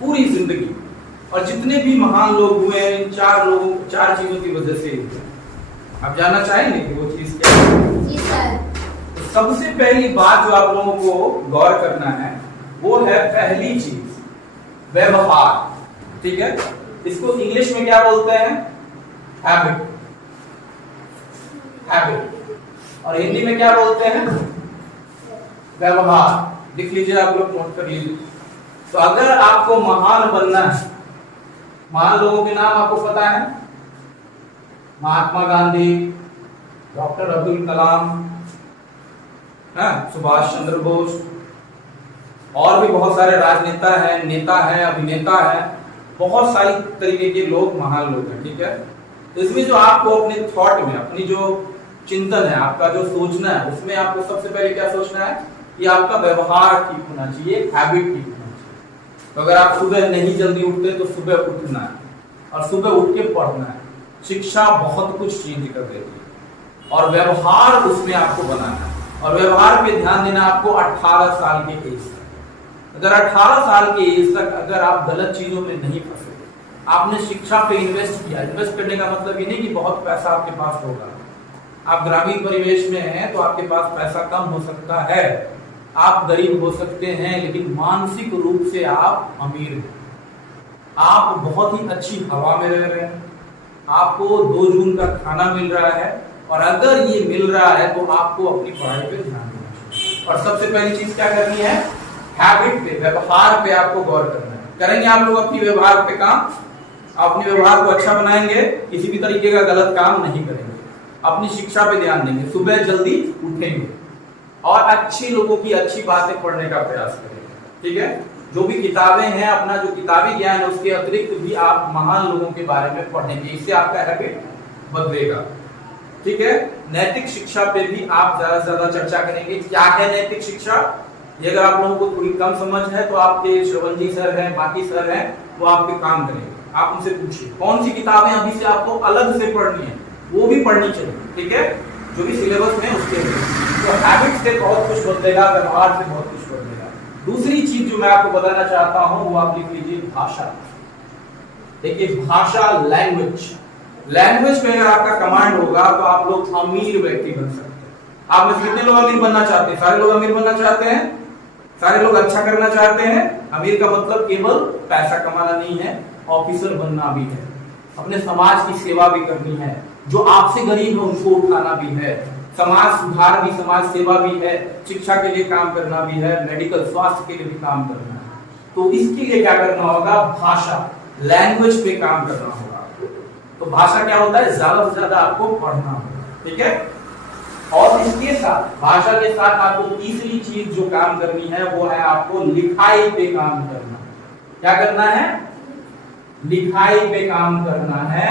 पूरी जिंदगी। और जितने भी महान लोग हुए हैं इन चार चीजों की वजह से हुए। आप जानना चाहेंगे कि वो चीज क्या है? जी सर। तो सबसे पहली बात जो आप लोगों को गौर करना है वो है पहली चीज व्यवहार। ठीक है, इसको इंग्लिश में क्या बोलते हैं? हैबिट। हैबिट। और हिंदी में क्या बोलते हैं? व्यवहार। लिख लीजिए, आप लोग नोट कर लीजिए। तो अगर आपको महान बनना है, महान लोगों के नाम आपको पता है? महात्मा गांधी, डॉक्टर अब्दुल कलाम, सुभाष चंद्र बोस, और भी बहुत सारे राजनेता हैं, नेता हैं, अभिनेता हैं, बहुत सारी तरीके के लोग महान लोग हैं। ठीक है, तो इसमें जो आपको अपने थॉट में, अपनी जो चिंतन है, आपका जो सोचना है, उसमें आपको सबसे पहले क्या सोचना है कि आपका व्यवहार ठीक होना चाहिए, हैबिट ठीक होना चाहिए। तो अगर आप सुबह नहीं जल्दी उठते तो सुबह उठना है और सुबह उठ के पढ़ना है। शिक्षा बहुत कुछ चेंज कर देती है और व्यवहार उसमें आपको बनाना है। और व्यवहार पे ध्यान देना आपको 18 साल के एज तक। अगर 18 साल के एज तक अगर आप गलत चीजों में नहीं फंसे, आपने शिक्षा पे इन्वेस्ट किया। इन्वेस्ट करने का मतलब ये नहीं कि बहुत पैसा आपके पास होगा। आप ग्रामीण परिवेश में हैं तो आपके पास पैसा कम हो सकता है, आप गरीब हो सकते हैं, लेकिन मानसिक रूप से आप अमीर हैं। आप बहुत ही अच्छी हवा में रह रहे हैं, आपको 2 जून का खाना मिल रहा है, और अगर ये मिल रहा है तो आपको अपनी पढ़ाई पे ध्यान देना चाहिए। और सबसे पहली चीज क्या करनी है? हैबिट पे, व्यवहार पे आपको गौर करना है। करेंगे आप लोग अपनी व्यवहार पे काम, अपने व्यवहार को अच्छा बनाएंगे, किसी भी तरीके का गलत काम नहीं करेंगे, अपनी शिक्षा पे ध्यान देंगे, सुबह जल्दी उठेंगे और अच्छे लोगों की अच्छी बातें पढ़ने का प्रयास करेंगे। ठीक है, जो भी किताबें हैं, अपना जो किताबी ज्ञान है उसके अतिरिक्त भी आप महान लोगों के बारे में पढ़ेंगे, इससे आपका हैबिट बदलेगा। ठीक है, नैतिक शिक्षा पे भी आप ज्यादा से ज्यादा चर्चा करेंगे। क्या है नैतिक शिक्षा? ये अगर आप लोगों को थोड़ी कम समझ है तो आपके श्रवण जी सर हैं, बाकी सर हैं, वो आपके काम करेंगे। आप उनसे पूछिए कौन सी किताबें अभी से आपको अलग से पढ़नी है, वो भी पढ़नी चाहिए। ठीक है, जो भी सिलेबस में उसके तो हैबिट से बहुत कुछ बदलेगा, व्यवहार से बहुत कुछ बदलेगा। दूसरी चीज जो मैं आपको बताना चाहता हूं वो आप लिख लीजिए, भाषा। देखिए, भाषा, लैंग्वेज पे अगर आपका कमांड होगा तो आप लोग अमीर व्यक्ति बन सकते हैं। आप में कितने लोग अमीर बनना चाहते हैं? सारे लोग अमीर बनना चाहते हैं, सारे लोग अच्छा करना चाहते हैं। अमीर का मतलब केवल पैसा कमाना नहीं है, ऑफिसर बनना भी है, अपने समाज की सेवा भी करनी है, जो आपसे गरीब है उनको उठाना भी है, समाज सुधार भी, समाज सेवा भी है, शिक्षा के लिए काम करना भी है, मेडिकल स्वास्थ्य के लिए भी काम करना है। तो इसके लिए क्या करना होगा? भाषा, लैंग्वेज पे काम करना होगा। तो भाषा क्या होता है? ज्यादा से ज्यादा आपको पढ़ना होगा। ठीक है, और इसके साथ, भाषा के साथ आपको तीसरी चीज जो काम करनी है वो है आपको लिखाई पे काम करना। क्या करना है? लिखाई पे काम करना है,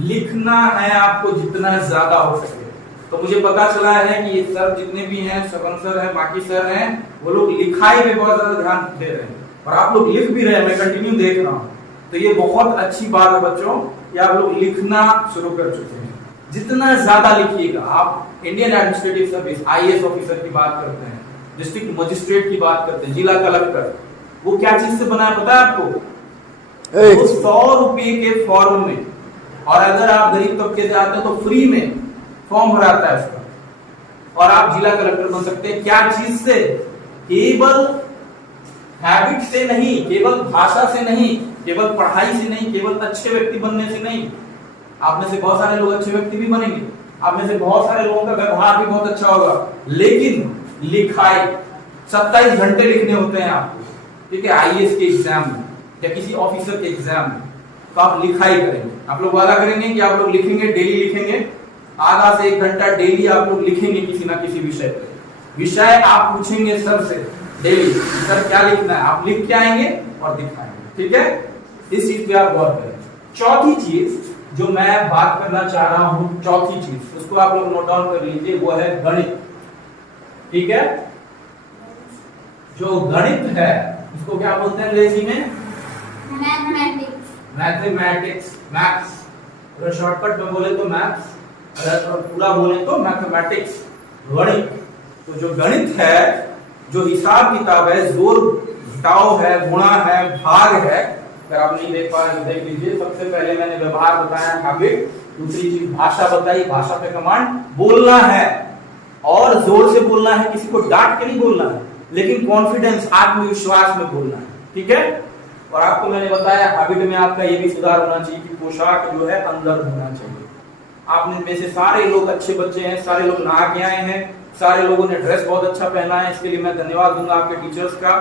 लिखना है आपको जितना ज्यादा हो सके। तो मुझे पता चला है कि ये सर जितने भी हैं, श्रवण सर हैं, बाकी सर हैं, वो लोग लिखाई पे बहुत ज्यादा ध्यान दे रहे हैं और आप लोग लिख भी रहे हैं, मैं कंटिन्यू देख रहा हूँ। तो ये बहुत अच्छी बात है बच्चों कि आप लोग लिखना शुरू कर चुके हैं। जितना ज्यादा लिखिएगा, आप Indian administrative service IAS officer की बात करते हैं, डिस्ट्रिक्ट मजिस्ट्रेट की बात करते हैं, जिला कलेक्टर, वो क्या चीज से बना है पता है आपको? 100 रुपए के फॉर्म में, और अगर आप गरीब तबके से आते हैं तो फ्री में फॉर्म भराता है उसका, और आप जिला कलेक्टर बन सकते हैं। क्या चीज से? केवल हैबिट से नहीं, केवल भाषा से नहीं, केवल पढ़ाई से नहीं, केवल अच्छे व्यक्ति बनने से नहीं। आप में से बहुत सारे लोग अच्छे व्यक्ति भी बनेंगे, आप में से बहुत सारे लोगों का व्यवहार भी बहुत अच्छा होगा, लेकिन लिखाई 27 घंटे लिखने होते हैं आपको। ठीक है, IAS के एग्जाम में या किसी ऑफिसर के एग्जाम में, तो आप लिखाई करेंगे। आप लोग वादा करेंगे कि आप लोग लिखेंगे, डेली लिखेंगे, आधा से 1 घंटा डेली आप लोग लिखेंगे किसी ना किसी विषय पे। विषय आप पूछेंगे सर से डेली, सर क्या लिखना है, आप लिख के आएंगे और दिखाएंगे। ठीक है, इस चीज पे आप गौर करें। चौथी चीज जो मैं बात करना चाह रहा हूं, चौथी चीज, उसको आप लोग नोट डाउन कर लीजिए, वो है गणित। ठीक है, जो गणित है उसको क्या बोलते हैं अंग्रेजी में? Mathematics, maths. अगर शॉर्टकट में बोले तो मैथ्स, अगर पूरा बोले तो मैथमेटिक्स, गणित। तो जो गणित है, जो हिसाब किताब है, जोड़ टाओ है, गुणा है, भाग है। अगर आप नहीं देख पा रहे देख लीजिए। सबसे पहले मैंने व्यवहार बताया, हैबिट। दूसरी चीज भाषा बताई, भाषा पे कमांड। बोलना है और जोर से बोलना है, किसी को डांट के नहीं बोलना है, लेकिन कॉन्फिडेंस, आत्मविश्वास में बोलना है, ठीक है। और आपको मैंने बताया हैबिट में आपका ये भी सुधार होना चाहिए कि पोशाक जो है अंदर होना चाहिए। आप में से सारे लोग अच्छे बच्चे हैं, सारे लोग नहा के आए हैं, सारे लोगों ने ड्रेस बहुत अच्छा पहना है, इसके लिए मैं धन्यवाद दूंगा आपके टीचर्स का।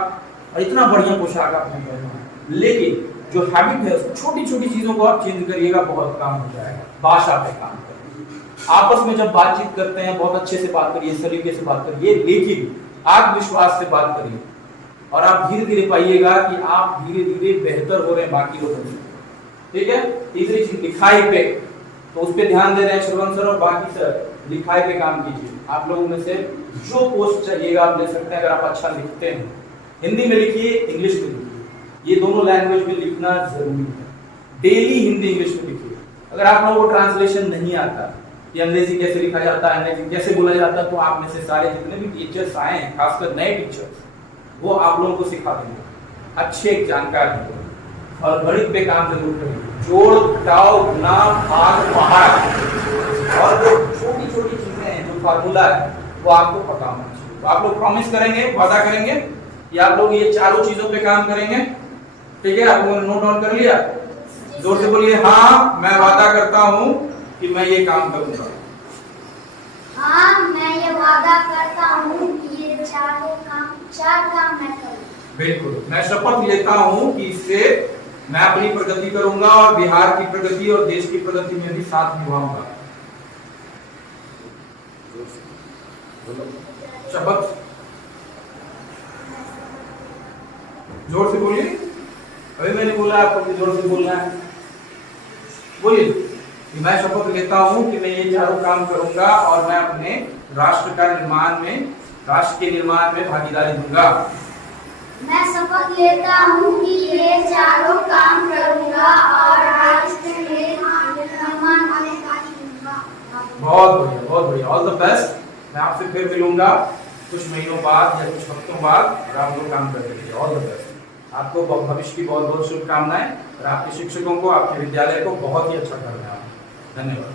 और इतना बढ़िया पोशाक आपने पहना है, लेकिन जो हैबिट है छोटी छोटी चीजों को आप चेंज करिएगा, बहुत काम हो जाएगा। भाषा पे काम करिए, आपस में जब बातचीत करते हैं बहुत अच्छे से बात करिए, सलीके से बात करिए, लेकिन आत्मविश्वास से बात करिए। और आप धीरे धीरे पाइएगा कि आप धीरे धीरे बेहतर हो रहे हैं बाकी लोगों से, ठीक है। तीसरी चीज लिखाई पे, तो उस पे ध्यान दे रहे हैं श्रवण सर और बाकी सर। लिखाई पे काम कीजिए। आप लोगों में से जो पोस्ट चाहिएगा आप ले सकते हैं। अगर आप अच्छा लिखते हैं, हिंदी में लिखिए, इंग्लिश में लिखिए, ये दोनों लैंग्वेज में लिखना जरूरी है। डेली हिंदी इंग्लिश में लिखिए। अगर आप लोगों को ट्रांसलेशन नहीं आता कि अंग्रेजी कैसे लिखा जाता है, अंग्रेजी कैसे बोला जाता है, तो आप में से सारे जितने भी टीचर्स आए हैं, खासकर नए टीचर्स, वो आप लोगों को सिखा देंगे, अच्छे एक जानकार हैं। और गणित पे काम जरूर करिए, जोड़, घटाव, गुणा, भाग, भाग, और जो छोटी छोटी चीजें हैं, जो फार्मूला है, वो आपको पता होना चाहिए। तो आप लोग प्रॉमिस करेंगे, वादा करेंगे कि आप लोग ये चारों चीजों पे काम करेंगे, ठीक है। आप लोगों ने नोट डाउन कर लिया? जोर से बोलिए, हाँ मैं वादा करता हूँ कि मैं ये काम करूंगा। हाँ मैं ये वादा करता हूँ कि ये चार काम मैं करूँगा। बिल्कुल, मैं शपथ लेता हूँ कि इससे मैं अपनी प्रगति करूंगा और बिहार की प्रगति और देश की प्रगति में भी साथ निभाऊंगा। शपथ जोर से बोलिए। अभी मैंने बोला आपको जोर से बोलना है, बोलिए कि मैं शपथ लेता हूं कि मैं ये चारों काम करूंगा और मैं अपने राष्ट्र का निर्माण में, राष्ट्र के निर्माण में भागीदारी दूंगा। मैं शपथ लेता हूँ कि ये चारों काम करूंगा और राष्ट्र के निर्माण में भाग लूंगा। बहुत बढ़िया, बहुत बढ़िया, ऑल द बेस्ट। मैं आपसे फिर मिलूंगा कुछ महीनों बाद या कुछ हफ्तों बाद, और आप लोग काम करते रहिए। All the best. आपको भविष्य की बहुत बहुत शुभकामनाएं और आपके शिक्षकों को, आपके विद्यालय को बहुत ही अच्छा करना है। धन्यवाद।